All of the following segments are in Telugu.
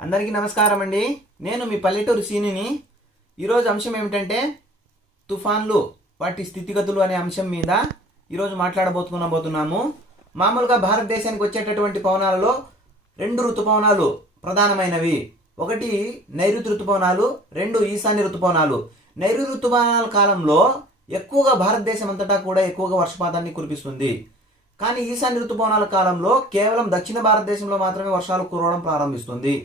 అందరికీ నమస్కారం అండి. నేను మీ పల్లెటూరు సీనిని. ఈరోజు అంశం ఏమిటంటే తుఫాన్లు, వాటి స్థితిగతులు అనే అంశం మీద ఈరోజు మాట్లాడబోతున్నాము. మామూలుగా భారతదేశానికి వచ్చేటటువంటి పవనాలలో 2 ఋతుపవనాలు ప్రధానమైనవి. ఒకటి నైరుతి ఋతుపవనాలు, 2 ఈశాన్య ఋతుపవనాలు. నైరుతి ఋతుపవనాల కాలంలో ఎక్కువగా భారతదేశం అంతటా కూడా ఎక్కువగా వర్షపాతాన్ని కురిపిస్తుంది. కానీ ఈశాన్య ఋతుపవనాల కాలంలో కేవలం దక్షిణ భారతదేశంలో మాత్రమే వర్షాలు కురవడం ప్రారంభిస్తుంది.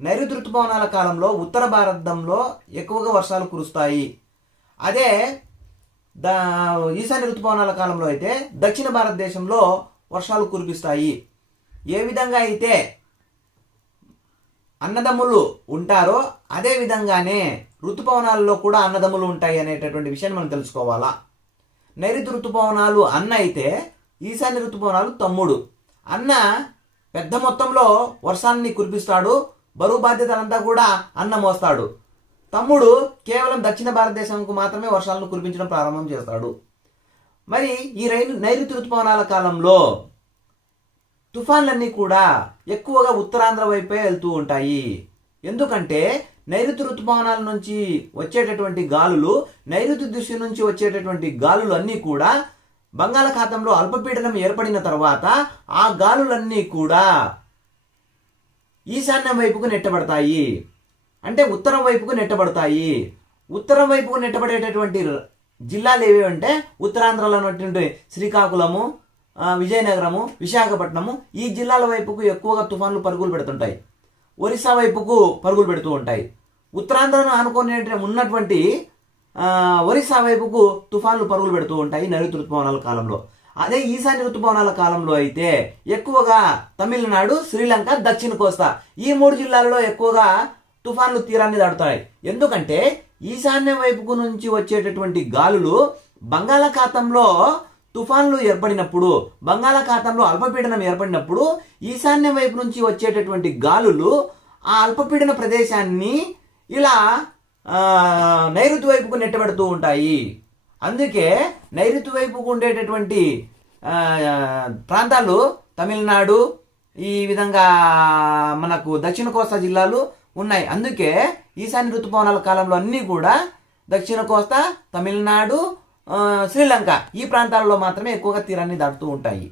నైరుతి ఋతుపవనాల కాలంలో ఉత్తర భారతంలో ఎక్కువగా వర్షాలు కురుస్తాయి. అదే ఈశాన్య ఋతుపవనాల కాలంలో అయితే దక్షిణ భారతదేశంలో వర్షాలు కురిపిస్తాయి. ఏ విధంగా అయితే అన్నదమ్ములు ఉంటారో అదే విధంగానే ఋతుపవనాలలో కూడా అన్నదమ్ములు ఉంటాయి అనేటటువంటి విషయాన్ని మనం తెలుసుకోవాలా. నైరుతి ఋతుపవనాలు అన్న అయితే ఈశాన్య ఋతుపవనాలు తమ్ముడు. అన్న పెద్ద మొత్తంలో వర్షాన్ని కురిపిస్తాడు, బరువు బాధ్యతలంతా కూడా అన్న మోస్తాడు. తమ్ముడు కేవలం దక్షిణ భారతదేశంకు మాత్రమే వర్షాలను కురిపించడం ప్రారంభం చేస్తాడు. మరి ఈ నైరుతి ఋతుపవనాల కాలంలో తుఫాన్లన్నీ కూడా ఎక్కువగా ఉత్తరాంధ్ర వైపే వెళ్తూ ఉంటాయి. ఎందుకంటే నైరుతి ఋతుపవనాల నుంచి వచ్చేటటువంటి గాలులు, నైరుతి దిశ నుంచి వచ్చేటటువంటి గాలులు అన్నీ కూడా బంగాళాఖాతంలో అల్పపీడనం ఏర్పడిన తర్వాత ఆ గాలులన్నీ కూడా ఈశాన్యం వైపుకు నెట్టబడతాయి, అంటే ఉత్తరం వైపుకు నెట్టబడతాయి. ఉత్తరం వైపుకు నెట్టబడేటటువంటి జిల్లాలు ఏవి అంటే ఉత్తరాంధ్రలో ఉన్నటువంటి శ్రీకాకుళము, విజయనగరము, విశాఖపట్నము, ఈ జిల్లాల వైపుకు ఎక్కువగా తుఫాన్లు పరుగులు పెడుతుంటాయి. ఒరిస్సా వైపుకు పరుగులు పెడుతూ ఉంటాయి. ఉత్తరాంధ్రను ఆనుకొని ఉన్నటువంటి ఒరిస్సా వైపుకు తుఫాన్లు పరుగులు పెడుతూ ఉంటాయి నైరుతి ఋతుపవనాల కాలంలో. అదే ఈశాన్య ఋతుపవనాల కాలంలో అయితే ఎక్కువగా తమిళనాడు, శ్రీలంక, దక్షిణ కోస్తా, ఈ 3 జిల్లాలలో ఎక్కువగా తుఫాన్లు తీరాన్ని దాటుతాయి. ఎందుకంటే ఈశాన్య వైపుకు నుంచి వచ్చేటటువంటి గాలులు బంగాళాఖాతంలో తుఫాన్లు ఏర్పడినప్పుడు, బంగాళాఖాతంలో అల్పపీడనం ఏర్పడినప్పుడు ఈశాన్య వైపు నుంచి వచ్చేటటువంటి గాలులు ఆ అల్పపీడన ప్రదేశాన్ని ఇలా నైరుతి వైపుకు నెట్టబెడుతూ ఉంటాయి. అందుకే నైరుతి వైపుకు ఉండేటటువంటి ప్రాంతాలు తమిళనాడు, ఈ విధంగా మనకు దక్షిణ కోస్తా జిల్లాలు ఉన్నాయి. అందుకే ఈశాన్య ఋతుపవనాల కాలంలో అన్నీ కూడా దక్షిణ కోస్తా, తమిళనాడు, శ్రీలంక, ఈ ప్రాంతాలలో మాత్రమే ఎక్కువగా తీరాన్ని దాటుతూ ఉంటాయి.